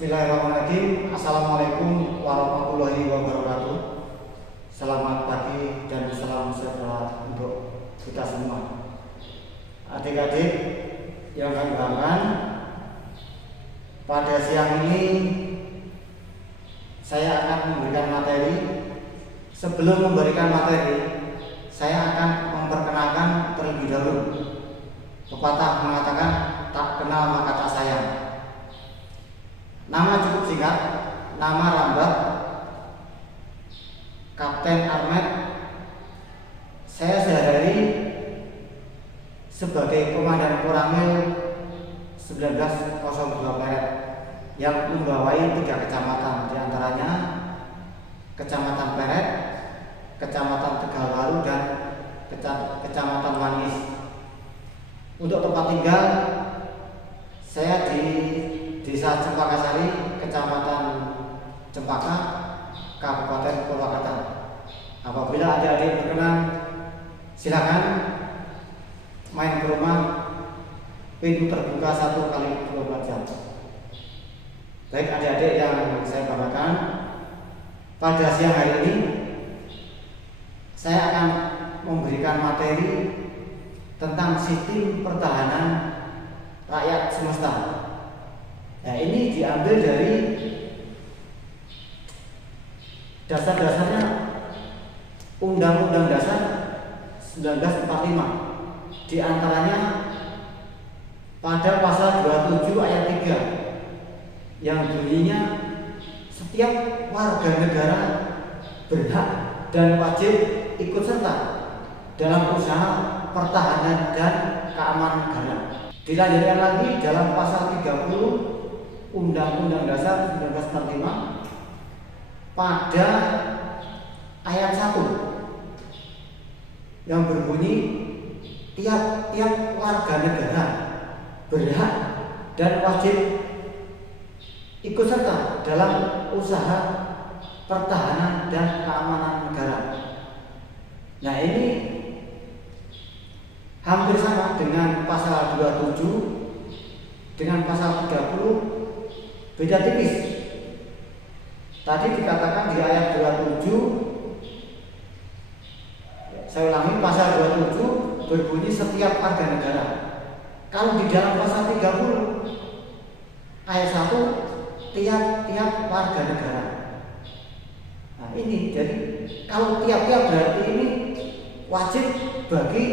Bismillahirrahmanirrahim. Assalamualaikum warahmatullahi wabarakatuh. Selamat pagi dan salam sejahtera untuk kita semua. Adik-adik yang kami banggakan, pada siang ini saya akan memberikan materi. Sebelum memberikan materi, saya akan memperkenalkan terlebih dahulu. Pepatah mengatakan tak kenal maka tak sayang. Nama cukup singkat, nama Rambat, Kapten Armet. Saya sehari-hari sebagai Komandan Koramil 1902 Pleret yang membawai 3 kecamatan, diantaranya Kecamatan Pleret, Kecamatan Tegalwaru, dan Kecamatan Wangis. Untuk tempat tinggal, saya di Desa Cempaka Sari, Kecamatan Cempaka, Kabupaten Purwakarta. Apabila adik-adik berkenan, silakan main ke rumah. Pintu terbuka 1 kali 24 jam. Baik adik-adik yang saya banggakan, pada siang hari ini saya akan memberikan materi tentang sistem pertahanan rakyat semesta. Nah, ini diambil dari dasar-dasarnya Undang-Undang Dasar 1945. Di antaranya pada pasal 27 ayat 3 yang bunyinya setiap warga negara berhak dan wajib ikut serta dalam usaha pertahanan dan keamanan negara. Dilanjutkan lagi dalam pasal 30 Undang-Undang Dasar 1945 pada ayat 1 yang berbunyi tiap-tiap warga negara berhak dan wajib ikut serta dalam usaha pertahanan dan keamanan negara. Nah, ini hampir sama dengan pasal 27, dengan pasal 30 beda tipis. Tadi dikatakan di ayat 27, saya ulangi, pasal 27 berbunyi setiap warga negara. Kalau di dalam pasal 30 ayat 1, tiap-tiap warga negara. Nah, ini jadi kalau tiap-tiap berarti ini wajib bagi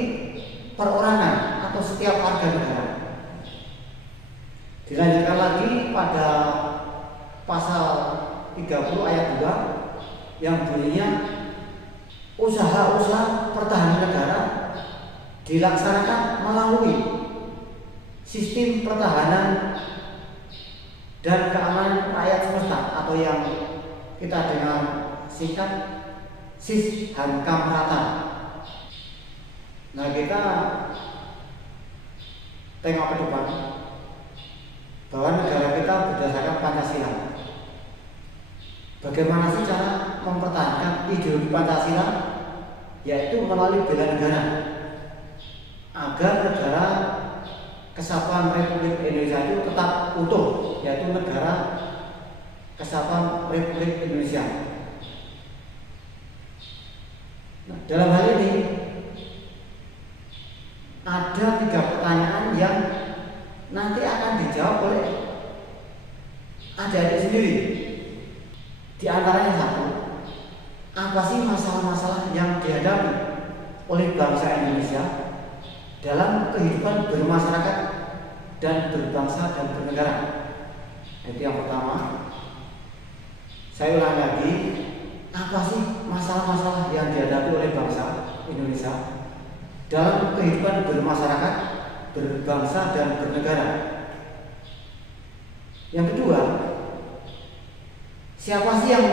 perorangan atau setiap warga negara. Dilanjutkan lagi pada pasal 30 ayat 2 yang bunyinya usaha-usaha pertahanan negara dilaksanakan melalui sistem pertahanan dan keamanan rakyat semesta atau yang kita dengar singkat SIS-HANKAM-RATA. Nah, kita tengok ke depan bahwa negara kita berdasarkan Pancasila. Bagaimana sih cara mempertahankan ideologi Pancasila? Yaitu melalui bela negara, agar negara Kesatuan Republik Indonesia itu tetap utuh, yaitu negara Kesatuan Republik Indonesia. Nah, dalam hal ini ada 3 pertanyaan yang nanti akan dijawab oleh adik-adik sendiri. Di antaranya 1, apa sih masalah-masalah yang dihadapi oleh bangsa Indonesia dalam kehidupan bermasyarakat dan berbangsa dan bernegara? Itu yang pertama. Saya ulang lagi, apa sih masalah-masalah yang dihadapi oleh bangsa Indonesia dalam kehidupan bermasyarakat, berbangsa dan bernegara? Yang kedua, siapa sih yang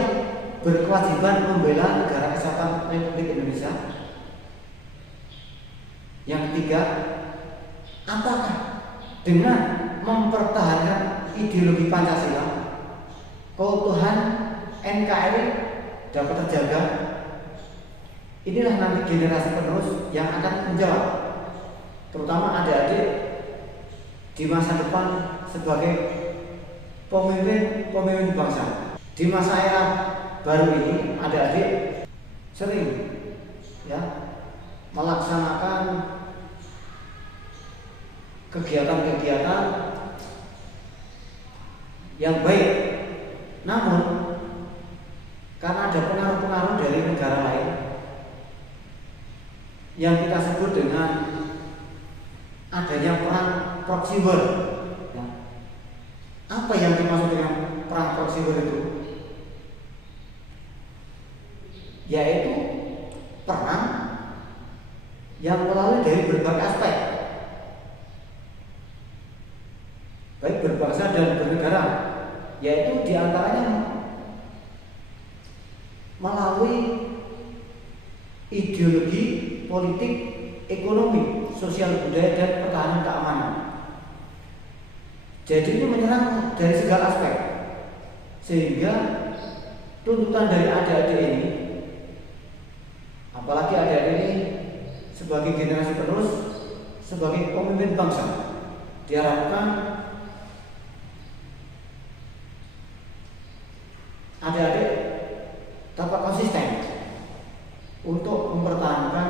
berkewajiban membela negara Kesatuan Republik Indonesia? Yang ketiga, apakah dengan mempertahankan ideologi Pancasila keutuhan NKRI dapat terjaga? Inilah nanti generasi penerus yang akan menjawab, terutama adik-adik di masa depan sebagai pemimpin bangsa. Di masa era baru ini, adik-adik sering ya melaksanakan kegiatan-kegiatan yang baik, namun karena ada pengaruh-pengaruh dari negara lain yang kita sebut dengan adanya perang proxy war. Ya. Apa yang dimaksud dengan perang proxy war itu? Yaitu perang yang melalui dari berbagai aspek, baik berbangsa dan bernegara, yaitu diantaranya melalui ideologi, politik, ekonomi, sosial budaya, dan pertahanan keamanan. Jadi ini menyerang dari segala aspek, sehingga tuntutan dari adik-adik ini, apalagi adik-adik ini sebagai generasi penerus, sebagai pemimpin bangsa, diharapkan adik-adik dapat konsisten untuk mempertahankan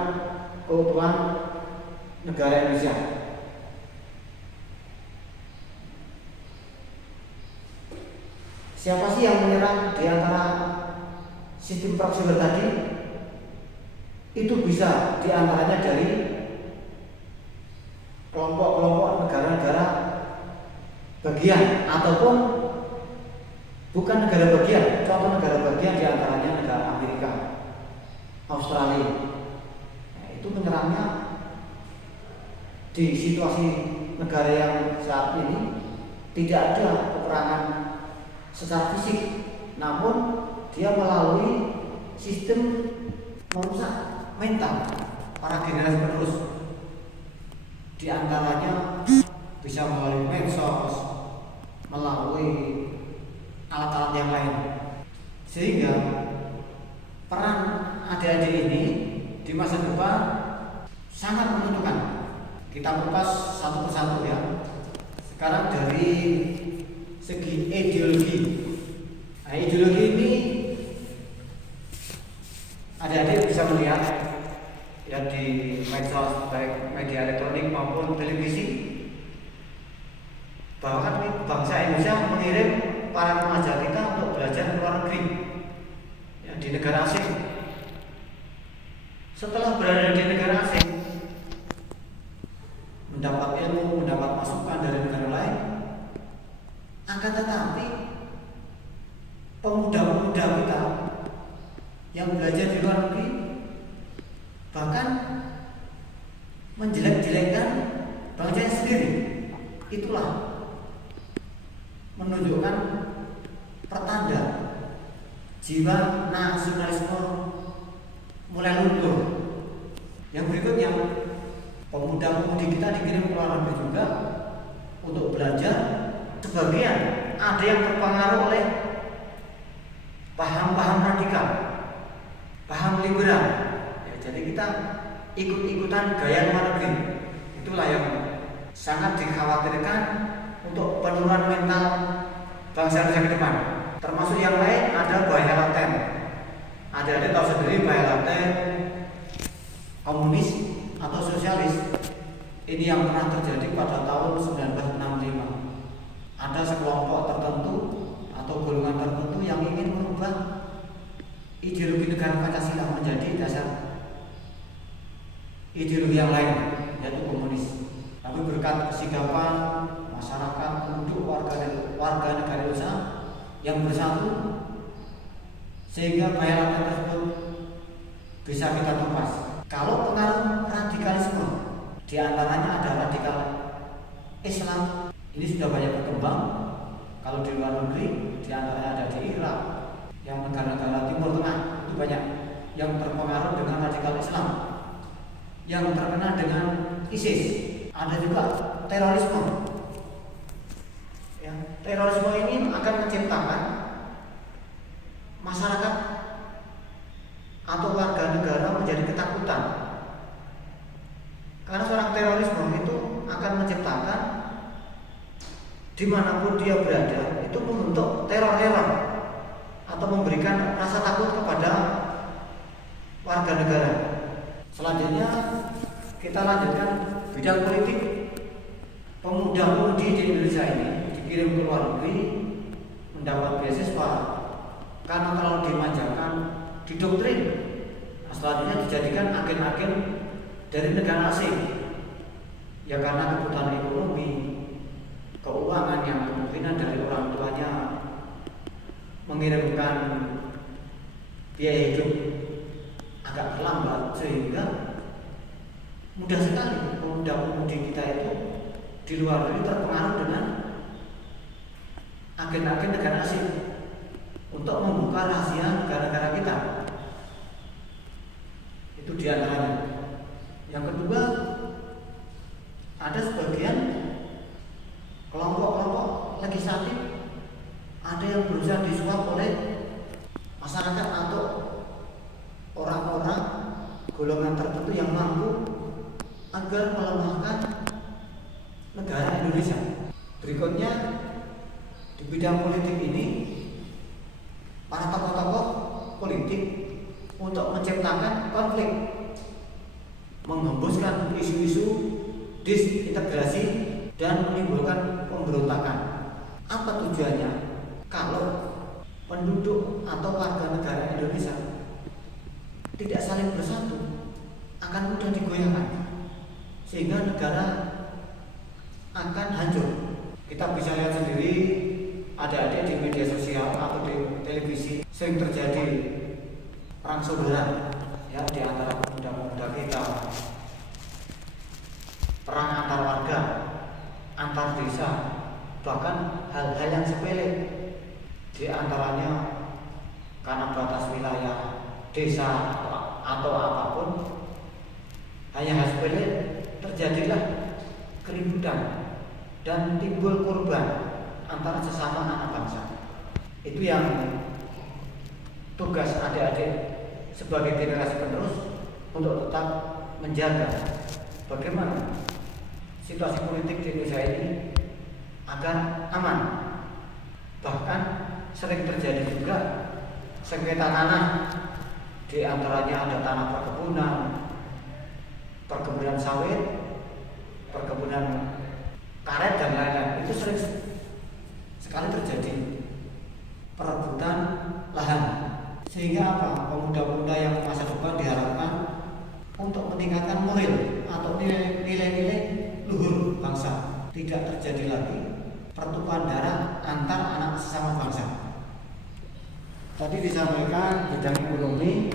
keutuhan negara Indonesia. Siapa sih yang menyerang di antara sistem proxy war tadi? Itu bisa diantaranya dari kelompok-kelompok negara-negara bagian ataupun bukan negara bagian. Contoh negara bagian diantaranya negara Amerika, Australia. Nah, itu menyerangnya di situasi negara yang saat ini tidak ada peperangan secara fisik, namun dia melalui sistem merusak mental para generasi penerus. Di antaranya bisa melalui medsos, melalui alat-alat yang lain, sehingga peran adik-adik ini di masa depan sangat menentukan. Kita kupas satu persatu ya. Sekarang dari segi ideologi. Nah, ideologi ini adik-adik bisa melihat ya di medsos, baik media elektronik maupun televisi, bahwa kan bangsa Indonesia mengirim para remaja kita untuk belajar ke luar negeri ya, di negara asing. Setelah berada di negara asing, mendapat ilmu, mendapat masukan dari negara lain, akan tetapi pemuda-pemuda kita yang belajar di luar negeri bahkan menjelek-jelekkan bangsanya sendiri. Itulah menunjukkan pertanda jiwa nasionalisme mulai luntur. Yang berikutnya, pemuda-pemudi kita dikirim ke luar negeri juga untuk belajar. Sebagian ada yang terpengaruh oleh paham-paham radikal, paham liberal. Ya, jadi kita ikut-ikutan gaya luar negeri. Itulah yang sangat dikhawatirkan untuk penurunan mental bangsa Indonesia ke depan. Termasuk yang lain ada bahaya laten. Ada tahu sendiri bahaya laten komunis atau sosialis. Ini yang pernah terjadi pada tahun 1965. Ada sekelompok tertentu atau golongan tertentu yang ingin merubah ideologi negara Pancasila menjadi dasar ideologi yang lain, yaitu komunis. Tapi berkat kesigapan masyarakat, penduduk, warga negara Indonesia yang bersatu, sehingga bahaya laten tersebut bisa kita tumpas. Kalau pengaruh radikalisme, diantaranya ada radikal Islam, ini sudah banyak berkembang. Kalau di luar negeri, diantaranya ada di Irak, yang negara-negara Timur Tengah itu banyak yang terpengaruh dengan radikal Islam, yang terkena dengan ISIS. Ada juga terorisme. Ya, terorisme ini akan menciptakan masyarakat atau warga negara menjadi ketakutan, karena seorang terorisme itu akan menciptakan dimanapun dia berada itu membentuk teror-teror atau memberikan rasa takut kepada warga negara. Selanjutnya kita lanjutkan bidang politik. Pemuda-pemudi di Indonesia ini dikirim ke luar negeri mendapat beasiswa karena terlalu dimanjakan, didoktrin. Selanjutnya dijadikan agen-agen dari negara asing. Ya karena kebutuhan ekonomi, keuangan yang kemungkinan dari orang tuanya mengirimkan biaya hidup agak terlambat, sehingga mudah sekali pemuda-pemudi kita itu di luar negeri terpengaruh dengan agen-agen negara asing untuk membuka rahasia negara-negara kita. Itu diantaranya. Yang kedua, ada sebagian kelompok-kelompok legislatif ada yang berusaha disuap oleh masyarakat atau orang-orang golongan tertentu yang mampu agar melemahkan negara Indonesia. Berikutnya, di bidang politik ini para tokoh-tokoh politik untuk menciptakan konflik, menghembuskan isu-isu disintegrasi dan menimbulkan pemberontakan. Apa tujuannya? Kalau penduduk atau warga negara Indonesia tidak saling bersatu, akan mudah digoyahkan, sehingga negara akan hancur. Kita bisa lihat sendiri, ada-ada di media sosial atau di televisi sering terjadi perang saudara ya di antara pemuda-pemuda kita, perang antar warga, antar desa, bahkan hal-hal yang sepele, di antaranya karena batas wilayah desa atau apapun, hanya hal sepele terjadilah keributan dan timbul korban antara sesama anak bangsa. Itu yang tugas adik-adik sebagai generasi penerus untuk tetap menjaga bagaimana situasi politik di Indonesia ini agar aman. Bahkan sering terjadi juga sengketa tanah, di antaranya ada tanah perkebunan sawit, perkebunan karet dan lain-lain. Itu sering sekali terjadi perebutan lahan, sehingga apa? Pemuda-pemuda yang masa depan diharapkan untuk meningkatkan moral atau nilai-nilai luhur bangsa, tidak terjadi lagi pertukaran darah antar anak sesama bangsa. Tadi disampaikan bidang ekonomi.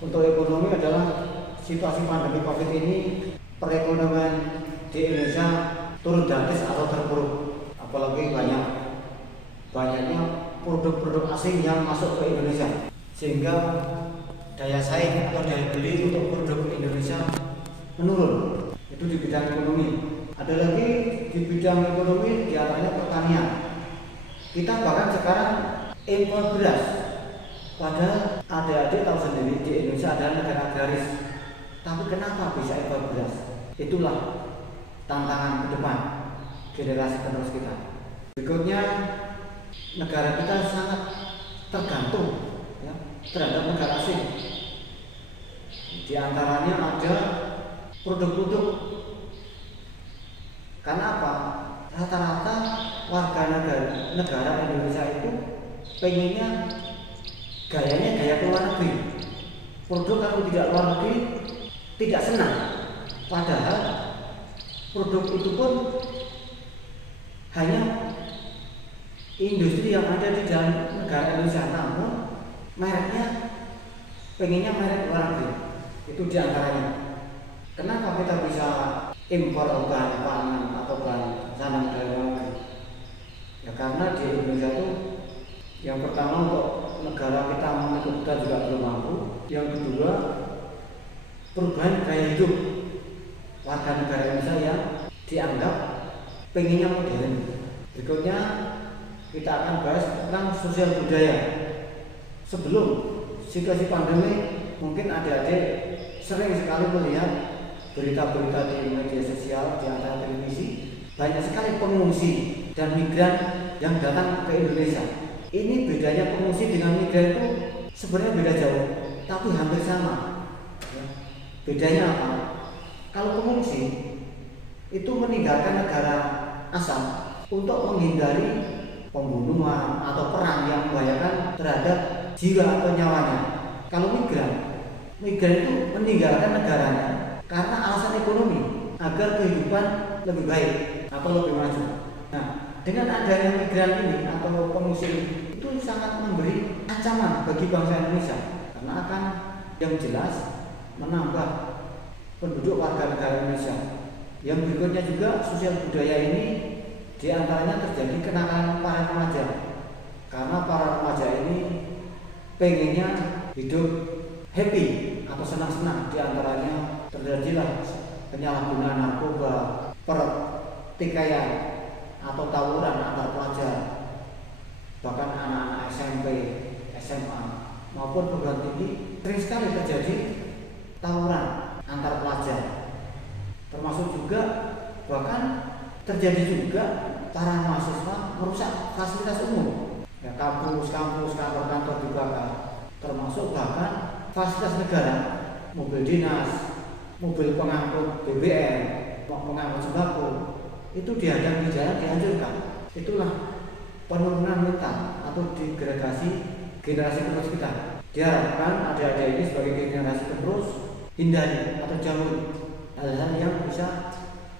Untuk ekonomi adalah situasi pandemi COVID ini, perekonomian di Indonesia turun drastis atau terpuruk, apalagi banyaknya produk-produk asing yang masuk ke Indonesia, sehingga daya saing atau daya beli untuk produk Indonesia menurun. Itu di bidang ekonomi. Ada lagi di bidang ekonomi, diantaranya pertanian. Kita bahkan sekarang impor beras. Padahal adik-adik tahu sendiri di Indonesia adalah negara agraris. Tapi kenapa bisa impor beras? Itulah tantangan ke depan generasi penerus kita. Berikutnya, negara kita sangat tergantung ya, terhadap negara asing. Di antaranya ada produk-produk. Karena apa? Rata-rata warga negara Indonesia itu pengennya gayanya gaya keluar negeri. Produk kalau tidak luar negeri tidak senang. Padahal produk itu pun hanya industri yang ada di dalam negara Indonesia, namun mereknya pengennya merek luar negeri. Itu diantaranya. Kenapa kita bisa impor bahan pangan atau bahan sandang dari luar negeri? Ya karena di Indonesia itu yang pertama untuk negara kita menutup kita juga belum mampu. Yang kedua, perubahan gaya hidup warga negara Indonesia yang dianggap pengennya modern. Berikutnya kita akan bahas tentang sosial budaya. Sebelum situasi pandemi, mungkin adik-adik sering sekali melihat berita-berita di media sosial, di antara televisi, banyak sekali pengungsi dan migran yang datang ke Indonesia. Ini bedanya pengungsi dengan migran itu sebenarnya beda jauh, tapi hampir sama. Ya. Bedanya apa? Kalau pengungsi itu meninggalkan negara asal untuk menghindari pembunuhan atau perang yang membahayakan terhadap jiwa atau nyawanya. Kalau migran itu meninggalkan negaranya karena alasan ekonomi, agar kehidupan lebih baik atau lebih maju. Nah, dengan adanya migran ini atau pengungsi itu sangat memberi ancaman bagi bangsa Indonesia, karena akan yang jelas menambah penduduk warga negara Indonesia. Yang berikutnya juga sosial budaya ini diantaranya terjadi kenakalan para remaja, karena para remaja ini pengennya hidup happy atau senang-senang. Diantaranya terjadilah penyalahgunaan narkoba, pertikaian atau tawuran antar pelajar, bahkan anak-anak SMP, SMA maupun perguruan tinggi sering sekali terjadi tawuran antar pelajar. Termasuk juga bahkan terjadi juga para mahasiswa merusak fasilitas umum, ya, kampus, kantor-kantor dibakar, termasuk bahkan fasilitas negara, mobil dinas, mobil pengangkut BBM, pengangkut sembako itu dihadang di jalan, dihancurkan. Itulah penurunan mental atau degradasi generasi penerus kita. Diharapkan adik-adik ini sebagai generasi penerus hindari atau jauhi hal-hal yang bisa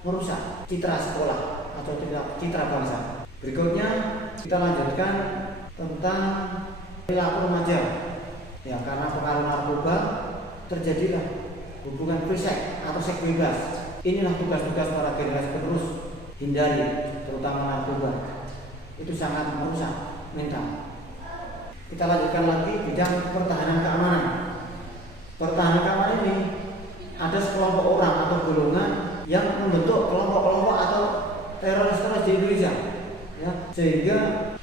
merusak citra sekolah atau citra bangsa. Berikutnya kita lanjutkan tentang perilaku remaja. Ya, karena pengaruh narkoba terjadilah hubungan free sex atau seks bebas. Inilah tugas-tugas para generasi penerus, hindari terutama narkoba. Itu sangat merusak mental. Kita lanjutkan lagi bidang pertahanan keamanan. Pertahanan keamanan ini ada sekelompok orang atau golongan yang membentuk kelompok-kelompok atau teroris-teroris di Indonesia. Ya, sehingga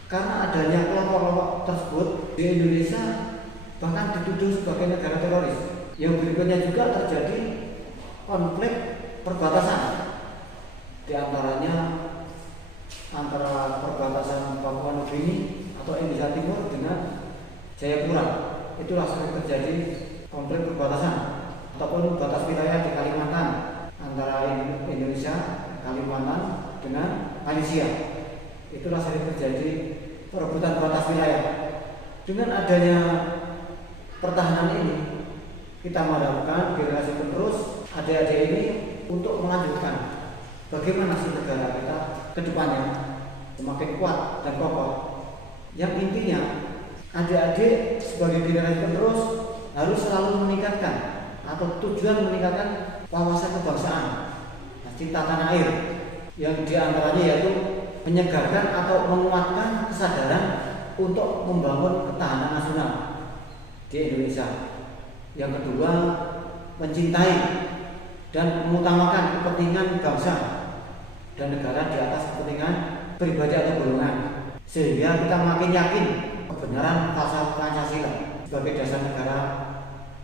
karena adanya kelompok-kelompok tersebut di Indonesia bahkan dituduh sebagai negara teroris. Yang berikutnya juga terjadi konflik perbatasan, di antaranya antara perbatasan Papua Nugini atau Indonesia Timur dengan Jayapura. Itulah sering terjadi konflik perbatasan ataupun batas wilayah di Kalimantan antara Indonesia, Kalimantan dengan Malaysia. Itulah sering terjadi perebutan batas wilayah. Dengan adanya pertahanan ini, kita mengharapkan generasi penerus adik-adik ini untuk melanjutkan bagaimana sih negara kita ke depannya semakin kuat dan kokoh. Yang intinya adik-adik sebagai generasi penerus harus selalu meningkatkan atau tujuan meningkatkan wawasan kebangsaan, cinta tanah air, yang diantaranya yaitu menyegarkan atau menguatkan kesadaran untuk membangun ketahanan nasional di Indonesia. Yang kedua, mencintai dan mengutamakan kepentingan bangsa dan negara di atas kepentingan pribadi atau golongan, sehingga kita makin yakin kebenaran pasal Pancasila sebagai dasar negara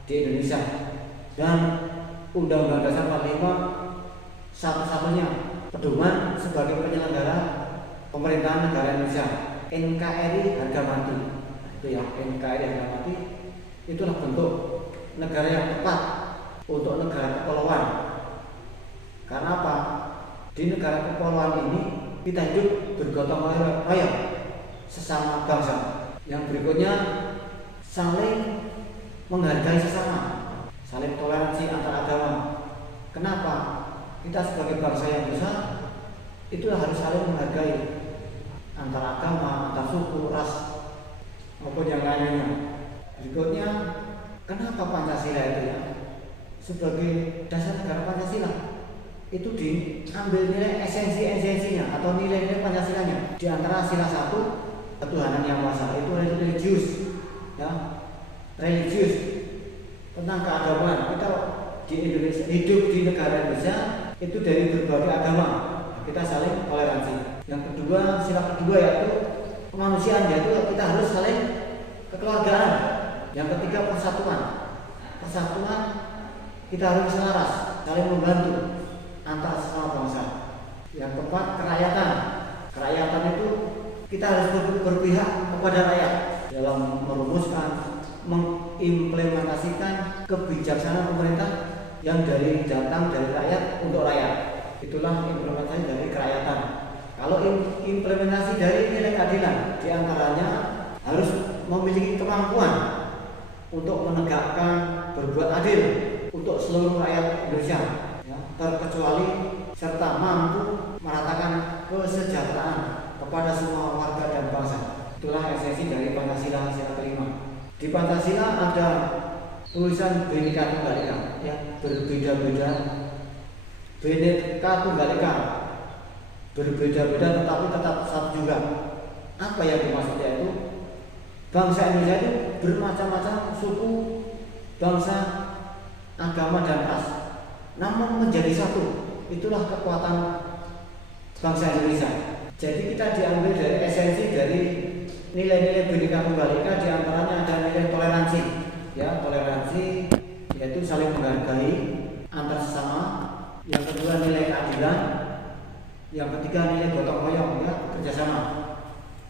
di Indonesia dan Undang-Undang Dasar 45 satu-satunya pedoman sebagai penyelenggara pemerintahan negara Indonesia, NKRI harga mati. Itu ya, NKRI harga mati. Itulah bentuk negara yang tepat untuk negara kepulauan. Karena apa? Di negara kepulauan ini kita hidup bergotong royong sesama bangsa. Yang berikutnya, saling menghargai sesama, saling toleransi antar agama. Kenapa? Kita sebagai bangsa yang besar itu harus saling menghargai antar agama, antar suku, ras maupun yang lainnya. Berikutnya, kenapa Pancasila itu ya? Sebagai dasar negara Pancasila itu diambil nilai esensinya atau nilai-nilai Pancasilanya. Di antara sila 1, ketuhanan yang maha esa, itu religius, ya, religius tentang keagamaan. Kita di Indonesia, hidup di negara Indonesia itu dari berbagai agama, kita saling toleransi. Yang kedua, sila kedua yaitu kemanusiaan, yaitu kita harus saling kekeluargaan. Yang ketiga, persatuan kita harus selaras, saling membantu antar sesama bangsa. Yang keempat, kerakyatan itu kita harus berpihak kepada rakyat dalam merumuskan, mengimplementasikan kebijaksanaan pemerintah yang datang dari rakyat untuk rakyat. Itulah implementasi dari kerakyatan. Kalau implementasi dari nilai keadilan, diantaranya harus memiliki kemampuan untuk menegakkan berbuat adil untuk seluruh rakyat Indonesia, ya, terkecuali serta mampu meratakan kesejahteraan kepada semua warga dan bangsa. Itulah esensi dari Pancasila sila kelima. Di Pancasila ada tulisan Bhinneka Tunggal Ika, ya, berbeda-beda, Bhinneka Tunggal Ika, berbeda-beda tetapi tetap satu juga. Apa yang dimaksudnya itu? Bangsa Indonesia itu bermacam-macam suku, bangsa, agama dan ras, namun menjadi satu. Itulah kekuatan bangsa Indonesia. Jadi kita diambil dari esensi dari nilai-nilai Bhinneka Tunggal Ika, diantaranya ada nilai toleransi, ya, toleransi yaitu saling menghargai antar sesama. Yang kedua nilai keadilan, yang ketiga nilai gotong royong, ya, kerjasama.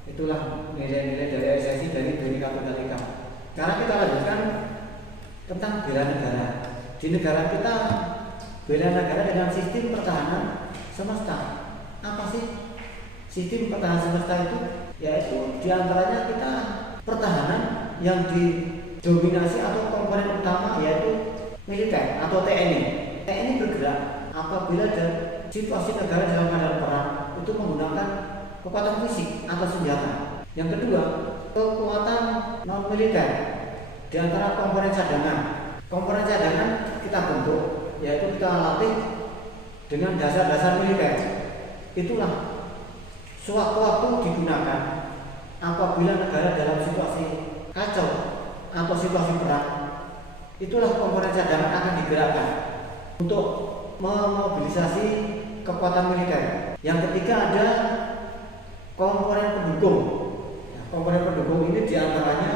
Itulah nilai-nilai dari esensi dari Bhinneka Tunggal Ika. Sekarang kita lanjutkan tentang bela negara. Di negara kita bela negara dengan sistem pertahanan semesta. Apa sih sistem pertahanan semesta itu? Yaitu diantaranya kita pertahanan yang didominasi atau komponen utama yaitu militer atau TNI. TNI bergerak apabila ada situasi negara dalam keadaan perang itu menggunakan kekuatan fisik atau senjata. Yang kedua, kekuatan non militer di antara komponen cadangan. Komponen cadangan kita bentuk, yaitu kita latih dengan dasar-dasar militer. Itulah sewaktu-waktu digunakan apabila negara dalam situasi kacau atau situasi perang. Itulah komponen cadangan akan digerakkan untuk memobilisasi kekuatan militer. Yang ketiga ada komponen pendukung. Komponen pendukung ini diantaranya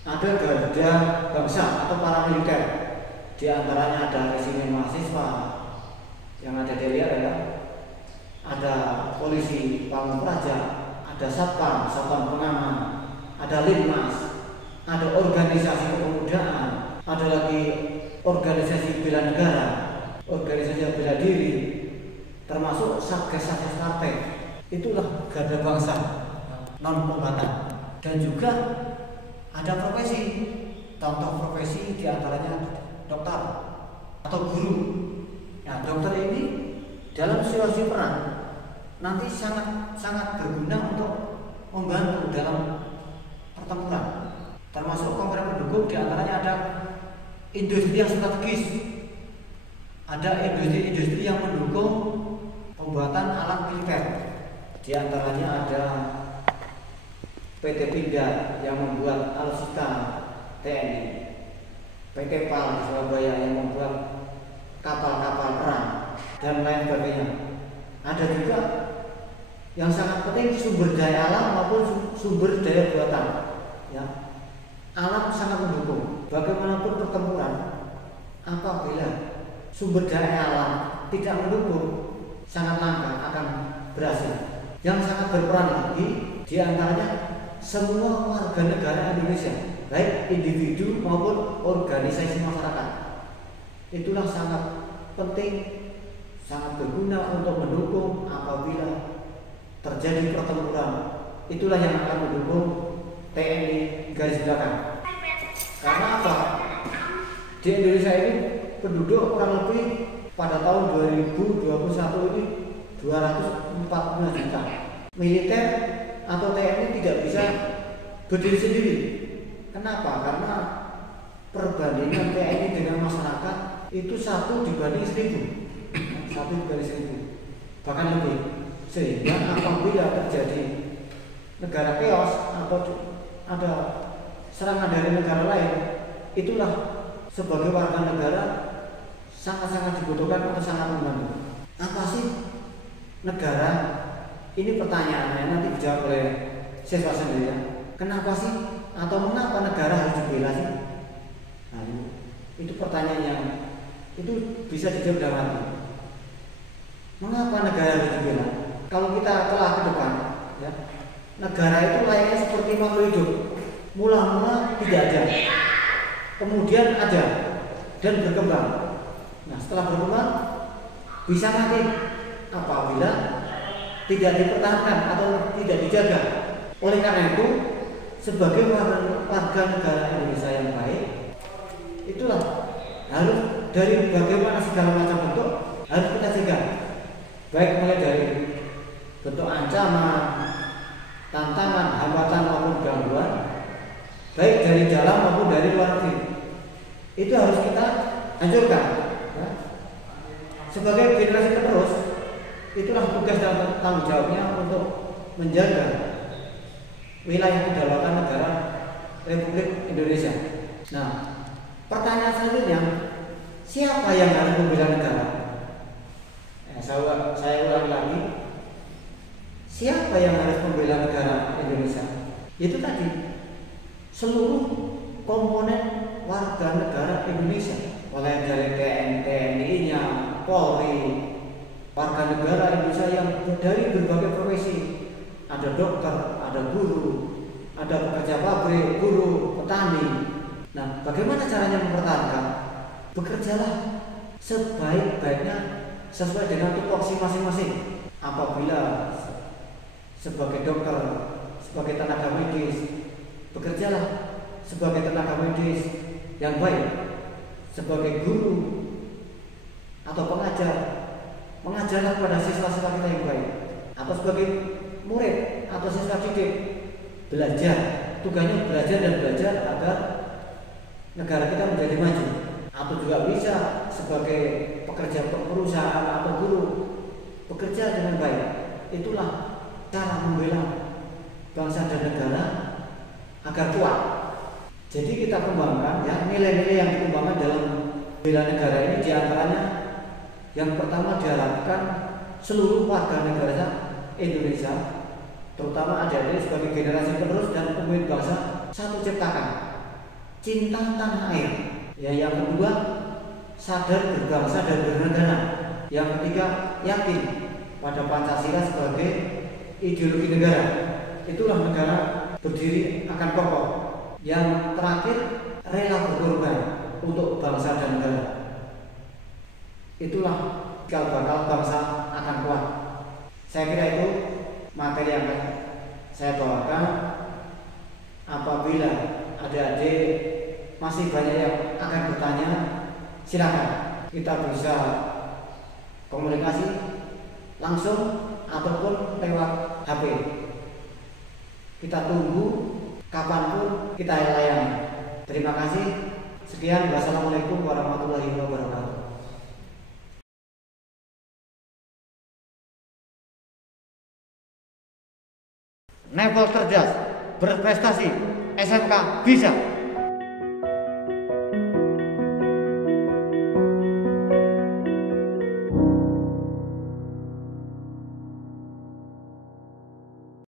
ada garda bangsa atau paramiliter. Diantaranya ada resimen mahasiswa yang ada di daerah, ada polisi pamung praja, ada satpam pengaman, ada linmas, ada organisasi kepemudaan, ada lagi organisasi bela negara, organisasi bela diri, termasuk satgas partai. Itulah garda bangsa non kombatan. Dan juga ada profesi, contoh profesi diantaranya dokter atau guru. Nah, dokter ini dalam situasi perang nanti sangat berguna untuk membantu dalam pertempuran. Termasuk komponen pendukung diantaranya ada industri yang strategis, ada industri yang mendukung pembuatan alat militer. Di antaranya ada PT Pindad yang membuat alutsista TNI, PT PAL di Surabaya yang membuat kapal-kapal perang dan lain sebagainya. Ada juga yang sangat penting sumber daya alam maupun sumber daya buatan. Ya, alam sangat mendukung. Bagaimanapun pertempuran, apabila sumber daya alam tidak mendukung, sangat langka akan berhasil. Yang sangat berperan lagi diantaranya semua warga negara Indonesia, baik individu maupun organisasi masyarakat. Itulah sangat penting, sangat berguna untuk mendukung apabila terjadi pertempuran. Itulah yang akan mendukung TNI garis belakang. Karena apa? Di Indonesia ini penduduk kurang lebih pada tahun 2021 ini 240 juta. Militer atau TNI tidak bisa berdiri sendiri. Kenapa? Karena perbandingan TNI dengan masyarakat itu 1 dibanding 1000, 1 dibanding 1000, bahkan lebih. Sehingga apabila terjadi negara chaos atau ada serangan dari negara lain, itulah sebagai warga negara sangat-sangat dibutuhkan untuk sangat membantu. Apa sih negara? Ini pertanyaannya nanti dijawab oleh siswa sendiri ya. Kenapa sih atau mengapa negara harus dibela sih? Nah, itu pertanyaan yang itu bisa dijawab dalam hati. Mengapa negara harus dibela? Kalau kita telah ke depan, ya, negara itu layaknya seperti makhluk hidup. Mula-mula tidak ada, kemudian ada dan berkembang. Nah, setelah berkembang bisa mati apabila tidak dipertahankan atau tidak dijaga. Oleh karena itu, sebagai warga negara Indonesia yang baik, itulah harus dari bagaimana segala macam bentuk harus kita jaga, baik mulai dari bentuk ancaman, tantangan, hambatan maupun gangguan, baik dari dalam maupun dari luar negeri. Itu harus kita hancurkan. Ya. Sebagai generasi penerus, itulah tugas dan tanggung jawabnya untuk menjaga wilayah kedaulatan negara Republik Indonesia. Nah, pertanyaan selanjutnya, siapa yang harus membela negara? Saya ulangi lagi, siapa yang harus membela negara Indonesia? Itu tadi, seluruh komponen warga negara Indonesia, mulai dari TNI-nya, Polri, warga negara Indonesia yang dari berbagai profesi. Ada dokter, ada guru, ada pekerja pabrik, buruh, petani. Nah, bagaimana caranya mempertahankan? Bekerjalah sebaik-baiknya sesuai dengan tupoksi masing-masing. Apabila sebagai dokter, sebagai tenaga medis, bekerjalah sebagai tenaga medis yang baik. Sebagai guru atau pengajar, mengajarlah kepada siswa-siswa kita yang baik. Atau sebagai murid atau siswa didik, belajar. Tugasnya belajar dan belajar agar negara kita menjadi maju. Atau juga bisa sebagai pekerja perusahaan atau guru, bekerja dengan baik. Itulah cara membela bangsa dan negara agar kuat. Jadi kita kembangkan ya nilai-nilai yang dikembangkan dalam bela negara ini, diantaranya yang pertama diharapkan seluruh warga negara Indonesia, terutama adik-adik sebagai generasi penerus dan pemimpin bangsa, satu ciptakan cinta tanah air. Ya, yang kedua sadar berbangsa dan bernegara. Yang ketiga yakin pada Pancasila sebagai ideologi negara. Itulah negara berdiri akan kokoh. Yang terakhir rela berkorban untuk bangsa dan negara. Itulah cikal bakal bangsa akan kuat. Saya kira itu materi yang saya bawakan. Apabila adik-adik masih banyak yang akan bertanya, silakan kita bisa komunikasi langsung ataupun lewat HP. Kita tunggu kapanpun, kita layani. Terima kasih. Sekian, wassalamualaikum warahmatullahi wabarakatuh. Nepal cerdas, berprestasi, SMK bisa.